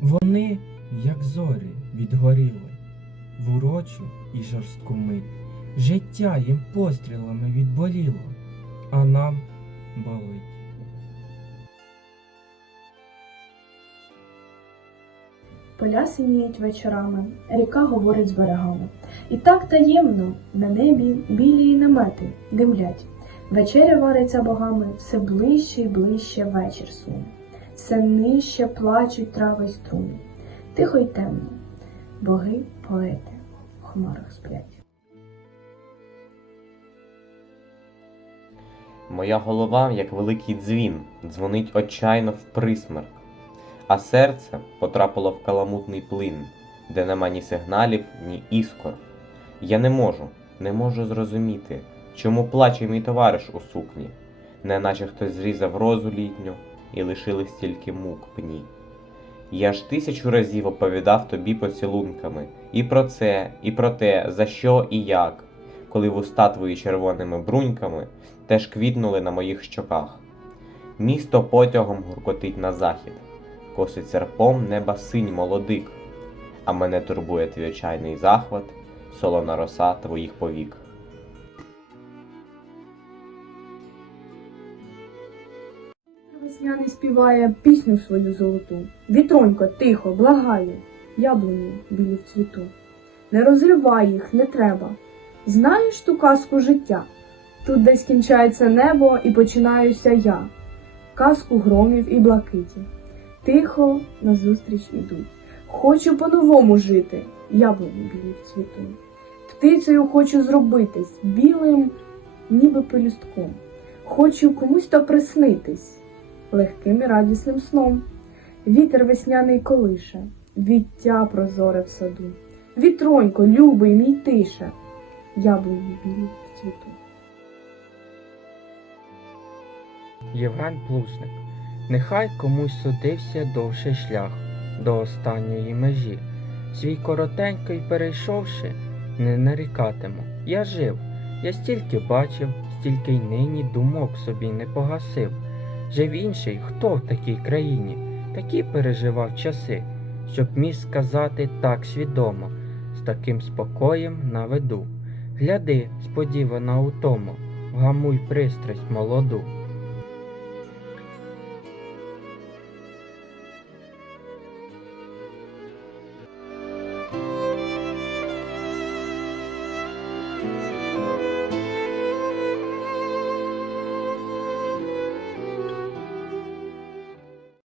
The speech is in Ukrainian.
Вони, як зорі, відгоріли в урочу і жорстку мить. Життя їм пострілами відболіло, а нам болить. Поля синіють вечорами, ріка говорить з берегами. І так таємно на небі білі намети димлять. Вечеря вариться богами, все ближче й ближче вечір суне. Все нижче плачуть трави й струни. Тихо й темно. Боги, поети в хмарах сплять. Моя голова, як великий дзвін, дзвонить отчайно в присмерк, а серце потрапило в каламутний плин, де нема ні сигналів, ні іскор. Я не можу, не можу зрозуміти, чому плаче мій товариш у сукні, неначе хтось зрізав розу літню і лишились тільки мук пні. Я ж тисячу разів оповідав тобі поцілунками і про це, і про те, за що і як, коли вуста твої червоними бруньками теж квітнули на моїх щоках. Місто потягом гуркотить на захід, косить серпом неба синь молодик, а мене турбує твій очайний захват, солона роса твоїх повік. Весняний співає пісню свою золоту. Вітронько, тихо, благає, яблуні білі в цвіту. Не розривай їх, не треба. Знаєш ту казку життя? Тут десь кінчається небо і починаюся я. Казку громів і блакиті. Тихо назустріч ідуть. Хочу по-новому жити, яблуні білі в цвіту. Птицею хочу зробитись, білим, ніби пелюстком. Хочу комусь то приснитись легким і радісним сном. Вітер весняний колише, віття прозоре в саду. Вітронько, любий мій тише, яблуні білі в цвіту. Євген Плужник. Нехай комусь судився довший шлях до останньої межі. Свій коротенький перейшовши, не нарікатиму. Я жив, я стільки бачив, стільки й нині думок собі не погасив. Жив інший, хто в такій країні, такі переживав часи, щоб міг сказати так свідомо, з таким спокоєм на виду. Гляди, сподівана у тому, вгамуй пристрасть молоду.